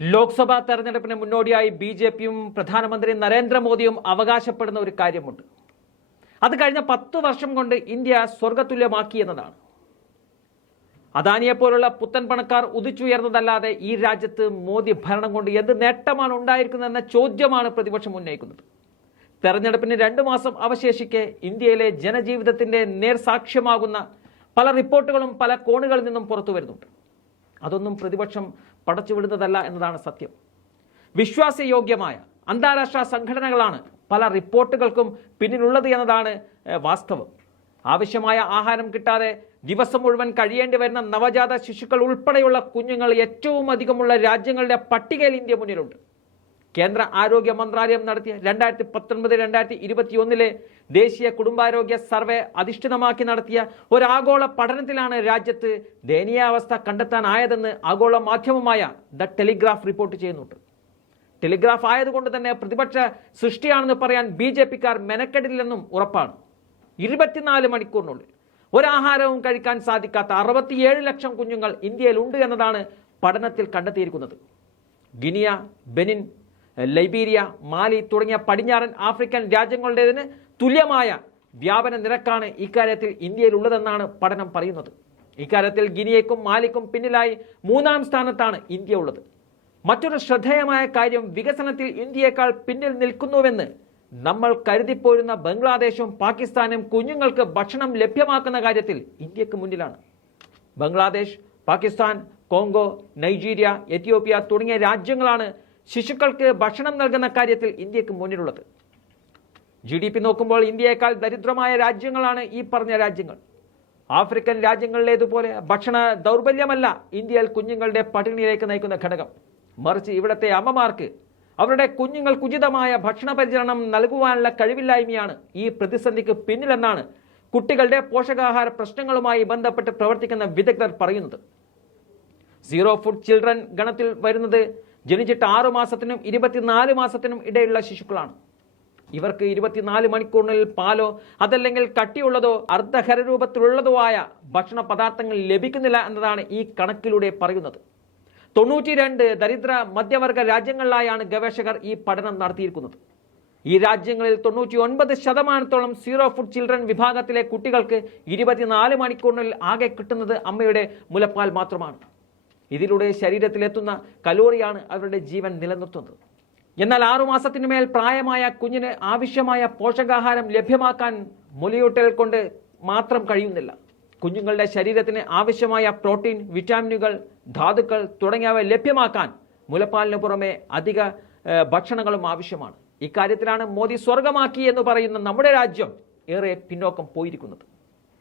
ലോക്സഭാ തെരഞ്ഞെടുപ്പിന് മുന്നോടിയായി ബി.ജെ.പിയും പ്രധാനമന്ത്രി നരേന്ദ്രമോദിയും അവകാശപ്പെടുന്ന ഒരു കാര്യമുണ്ട്. അത് കഴിഞ്ഞ 10 വർഷം കൊണ്ട് ഇന്ത്യ സ്വർഗതുല്യമാക്കി എന്നതാണ്. അദാനിയെപ്പോലുള്ള പുത്തൻ പണക്കാർ ഉദിച്ചുയർന്നതല്ലാതെ ഈ രാജ്യത്ത് മോദി ഭരണം കൊണ്ട് എന്ത് നേട്ടമാണ് ഉണ്ടായിരിക്കുന്നതെന്ന ചോദ്യമാണ് പ്രതിപക്ഷം ഉന്നയിക്കുന്നത്. തെരഞ്ഞെടുപ്പിന് 2 മാസം അവശേഷിക്കെ ഇന്ത്യയിലെ ജനജീവിതത്തിന്റെ നേർസാക്ഷ്യമാകുന്ന പല റിപ്പോർട്ടുകളും പല കോണുകളിൽ നിന്നും പുറത്തു വരുന്നുണ്ട്. അതൊന്നും പ്രതിപക്ഷം പടച്ചുവിടുന്നതല്ല എന്നതാണ് സത്യം. വിശ്വാസയോഗ്യമായ അന്താരാഷ്ട്ര സംഘടനകളാണ് പല റിപ്പോർട്ടുകൾക്കും പിന്നിലുള്ളത് എന്നതാണ് വാസ്തവം. ആവശ്യമായ ആഹാരം കിട്ടാതെ ദിവസം മുഴുവൻ കഴിയേണ്ടി വരുന്ന നവജാത ശിശുക്കൾ ഉൾപ്പെടെയുള്ള കുഞ്ഞുങ്ങൾ ഏറ്റവും അധികമുള്ള രാജ്യങ്ങളുടെ പട്ടികയിൽ ഇന്ത്യ മുന്നിലുണ്ട്. കേന്ദ്ര ആരോഗ്യ മന്ത്രാലയം നടത്തിയ 2019-2021 ദേശീയ കുടുംബാരോഗ്യ സർവേ അധിഷ്ഠിതമാക്കി നടത്തിയ ഒരു ആഗോള പഠനത്തിലാണ് രാജ്യത്ത് ദയനീയാവസ്ഥ കണ്ടെത്താനായതെന്ന് ആഗോള മാധ്യമമായ ദ ടെലിഗ്രാഫ് റിപ്പോർട്ട് ചെയ്യുന്നുണ്ട്. ടെലിഗ്രാഫ് ആയതുകൊണ്ട് തന്നെ പ്രതിപക്ഷ സൃഷ്ടിയാണെന്ന് പറയാൻ ബി.ജെ.പിക്കാർ മെനക്കെടില്ലെന്നും ഉറപ്പാണ്. 24 മണിക്കൂറിനുള്ളിൽ ഒരാഹാരവും കഴിക്കാൻ സാധിക്കാത്ത 67 ലക്ഷം കുഞ്ഞുങ്ങൾ ഇന്ത്യയിലുണ്ട് എന്നതാണ് പഠനത്തിൽ കണ്ടെത്തിയിരിക്കുന്നത്. ഗിനിയ, ബെനിൻ, ലൈബീരിയ, മാലി തുടങ്ങിയ പടിഞ്ഞാറൻ ആഫ്രിക്കൻ രാജ്യങ്ങളുടേതിന് തുല്യമായ വ്യാപന നിരക്കാണ് ഇക്കാര്യത്തിൽ ഇന്ത്യയിലുള്ളതെന്നാണ് പഠനം പറയുന്നത്. ഇക്കാര്യത്തിൽ ഗിനിയയ്ക്കും മാലിക്കും പിന്നിലായി 3ാം സ്ഥാനത്താണ് ഇന്ത്യ ഉള്ളത്. മറ്റൊരു ശ്രദ്ധേയമായ കാര്യം, വികസനത്തിൽ ഇന്ത്യയേക്കാൾ പിന്നിൽ നിൽക്കുന്നുവെന്ന് നമ്മൾ കരുതിപ്പോരുന്ന ബംഗ്ലാദേശും പാകിസ്ഥാനും കുഞ്ഞുങ്ങൾക്ക് ഭക്ഷണം ലഭ്യമാക്കുന്ന കാര്യത്തിൽ ഇന്ത്യക്ക് മുന്നിലാണ്. Bangladesh, Pakistan, Congo, Nigeria, Ethiopia തുടങ്ങിയ രാജ്യങ്ങളാണ് ശിശുക്കൾക്ക് ഭക്ഷണം നൽകുന്ന കാര്യത്തിൽ ഇന്ത്യക്ക് മുന്നിലുള്ളത്. GDP നോക്കുമ്പോൾ ഇന്ത്യയേക്കാൾ ദരിദ്രമായ രാജ്യങ്ങളാണ് ഈ പറഞ്ഞ രാജ്യങ്ങൾ. ആഫ്രിക്കൻ രാജ്യങ്ങളിലേതുപോലെ ഭക്ഷണ ദൗർബല്യമല്ല ഇന്ത്യയിൽ കുഞ്ഞുങ്ങളുടെ പട്ടിണിയിലേക്ക് നയിക്കുന്ന ഘടകം. മറിച്ച് ഇവിടുത്തെ അമ്മമാർക്ക് അവരുടെ കുഞ്ഞുങ്ങൾക്ക് ഉചിതമായ ഭക്ഷണ പരിചരണം നൽകുവാനുള്ള കഴിവില്ലായ്മയാണ് ഈ പ്രതിസന്ധിക്ക് പിന്നിലെന്നാണ് കുട്ടികളുടെ പോഷകാഹാര പ്രശ്നങ്ങളുമായി ബന്ധപ്പെട്ട് പ്രവർത്തിക്കുന്ന വിദഗ്ധർ പറയുന്നത്. സീറോ ഫുഡ് ചിൽഡ്രൻ ഗണത്തിൽ വരുന്നത് ജനിച്ചിട്ട് 6 മാസത്തിനും 24 മാസത്തിനും ഇടയിലുള്ള ശിശുക്കളാണ്. ഇവർക്ക് 24 മണിക്കൂറിനുള്ളിൽ പാലോ അതല്ലെങ്കിൽ കട്ടിയുള്ളതോ അർദ്ധഖരരൂപത്തിലുള്ളതോ ആയ ഭക്ഷണ പദാർത്ഥങ്ങൾ ലഭിക്കുന്നില്ല എന്നതാണ് ഈ കണക്കിലൂടെ പറയുന്നത്. 92 ദരിദ്ര മധ്യവർഗ രാജ്യങ്ങളിലായാണ് ഗവേഷകർ ഈ പഠനം നടത്തിയിരിക്കുന്നത്. ഈ രാജ്യങ്ങളിൽ 99% സീറോ ഫുഡ് ചിൽഡ്രൻ വിഭാഗത്തിലെ കുട്ടികൾക്ക് 24 മണിക്കൂറിനുള്ളിൽ ആകെ കിട്ടുന്നത് അമ്മയുടെ മുലപ്പാൽ മാത്രമാണ്. ഇതിലൂടെ ശരീരത്തിലെത്തുന്ന കലോറിയാണ് അവരുടെ ജീവൻ നിലനിർത്തുന്നത്. എന്നാൽ 6 മാസത്തിനു മേൽ പ്രായമായ കുഞ്ഞിന് ആവശ്യമായ പോഷകാഹാരം ലഭ്യമാക്കാൻ മുലയൂട്ടൽ കൊണ്ട് മാത്രം കഴിയുന്നില്ല. കുഞ്ഞുങ്ങളുടെ ശരീരത്തിന് ആവശ്യമായ പ്രോട്ടീൻ, വിറ്റാമിനുകൾ, ധാതുക്കൾ തുടങ്ങിയവ ലഭ്യമാക്കാൻ മുലപ്പാലിന് പുറമെ അധിക ഭക്ഷണങ്ങളും ആവശ്യമാണ്. ഇക്കാര്യത്തിലാണ് മോദി സ്വർഗമാക്കി എന്ന് പറയുന്ന നമ്മുടെ രാജ്യം ഏറെ പിന്നോക്കം പോയിരിക്കുന്നത്.